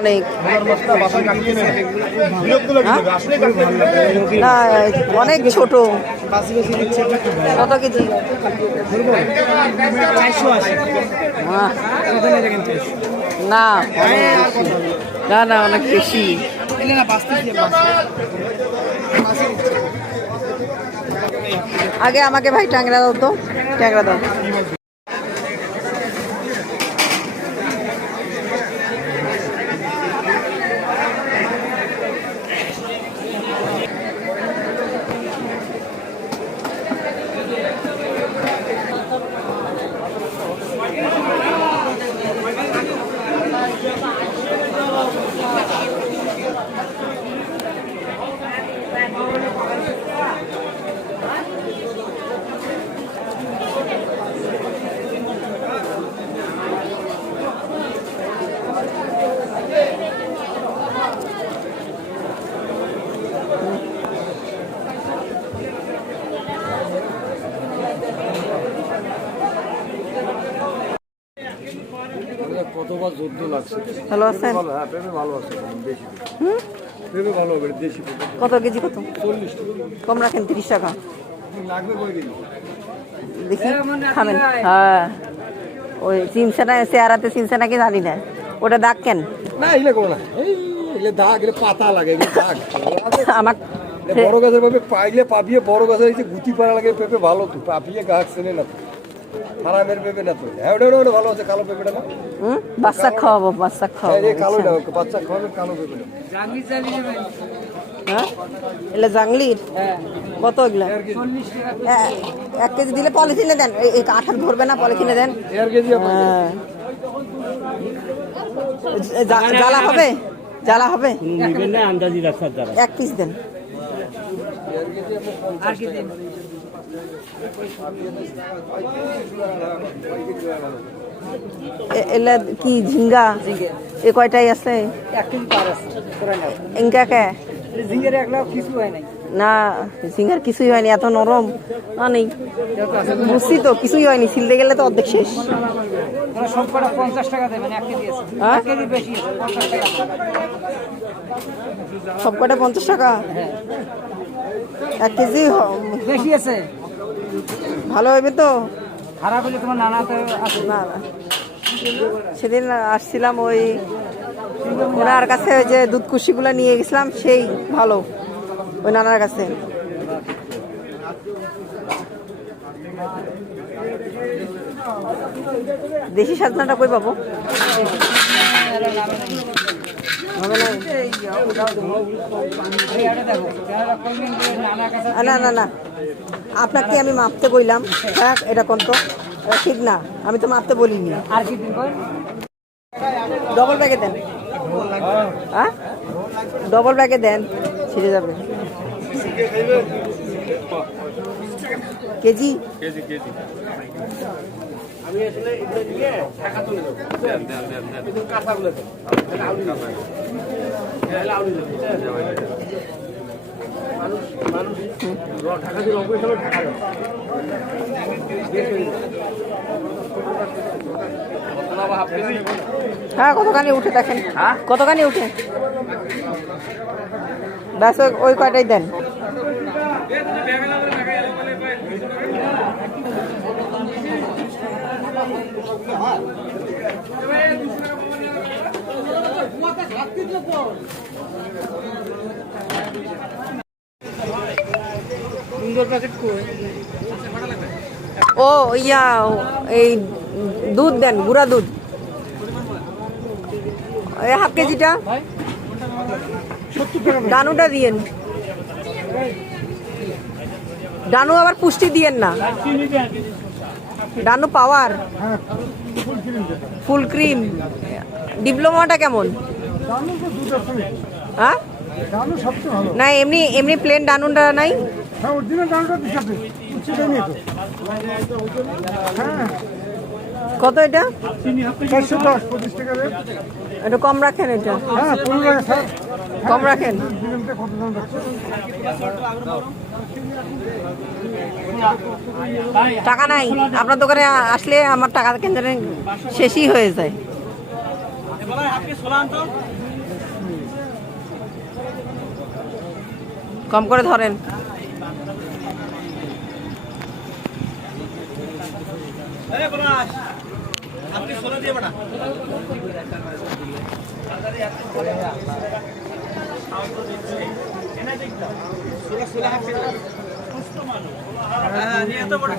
অনেক না, অনেক ছোট। কত কেজি? না না না, অনেক বেশি। আগে আমাকে ভাই ট্যাংরা দাও তো, ট্যাংরা দাও। কতবার যুদ্ধ লাগছে। ভালো আছেন? হ্যাঁ, পেঁপে ভালো আছে, দেশি পেঁপে ভালো হবে, দেশি পেঁপে। কত কেজি? কত? 40 টাকা কম রাখেন, 30 টাকা লাগবে। কই কেজি দেখি খাবেন? হ্যাঁ, ওই চিনছে না, চেহারাতে চিনছে নাকি জানি না। ওটা দাগ কেন? না, এগুলো করো না, এই এগুলো দাগ, এগুলো পাতা লাগে, এগুলো দাগ। আমার বড় গাছের ভাবে পাইলে পাবিয়ে, বড় গাছের এই যে গুটি পাড়া লাগে পেঁপে ভালো, তো পাপিয়ে গাছ চেনে না তো, হারামের পেঁপে না তো। হ্যাঁ, ওটা ভালো আছে, কালো পেঁপেটা না। বাচ্চা খাওয়াবো, বাচ্চা খাওয়াবো। এই কালো না, বাচ্চা খাওয়াবে কালো পেঁপেটা। হ্যাঁ, এগুলো জাংলির। কত এগুলো? 1 কেজি দিলে পলিথিনে দেন, এই কাঁঠাল ধরবে না, পলিথিনে দেন। 1.5 কেজি। হ্যাঁ, জ্বালা হবে, জ্বালা হবে। 1 পিস দেন। এলা কি ঝিঙ্গা? এ কয়টাই আছে? 1 কেজি পার আছে। ইনকা কে ঝিঙ্গের 1 লাখ কিছু হয় নাই। না, ঝিঙ্গার কিছুই হয়নি, এত নরম নেই। বুঝছি তো, কিছুই হয়নি, ছিলতে গেলে তো অর্ধেক শেষ। সব কটা 50 টাকা দেবেন, 1 কেজি আছে। 1 কেজি বেশি আছে, 50 টাকা। সব কটা 50 টাকা? 1 কেজি বেশি আছে। ভালো হইবে তো? খারাপ হলে তোমার নানাতে আছে। না না, সেদিন আসছিলাম ওই ওনার কাছে, ওই যে দুধ কুশিগুলো নিয়ে গেছিলাম, সেই ভালো ওই নানার কাছে। দেশি সাজনাটা কই পাবো? না না না, আপনাকে আমি মাপতে কইলাম। হ্যাঁ, এটা কোন তো ঠিক না, আমি তো মাপতে বলিনি। আর কি দিন ডবল ব্যাগে দেন। হ্যাঁ, ডবল ব্যাগে দেন, ছিঁড়ে যাবে। KG KG KG. আমি আসলে এটা নিয়ে টাকা তুলে দেব। দেন দেন দেন দেন, একটু কাঁচাগুলো দেন। আউলি দেন। এলা আউলি দেন। মানুষ মানুষ টাকা দিয়ে লম্বা হিসাবে টাকা দাও। হ্যাঁ, কতখানি উঠে দেখেন, কতখানি উঠে। ব্যাস, ওই কয়টাই দেন। ও ইয়া, এই দুধ দেন, গুঁড়া দুধ। এই 1/2 কেজিটা। ডানুটা দিয়েন, ডানু আবার পুষ্টি দিয়েন না। ডানু পাওয়ার, ফুল ক্রিম। ডিপ্লোমাটা কেমন? হ্যাঁ, না এমনি এমনি প্লেন ডানুটা নাই? কত এটা? 410-25 টাকা। একটু কম রাখেন, এটা কম রাখেন। টাকা নাই আপনার দোকানে আসলে, আমার টাকা কেন জানেন শেষই হয়ে যায়। কম করে ধরেন। নিয়ে এত বড়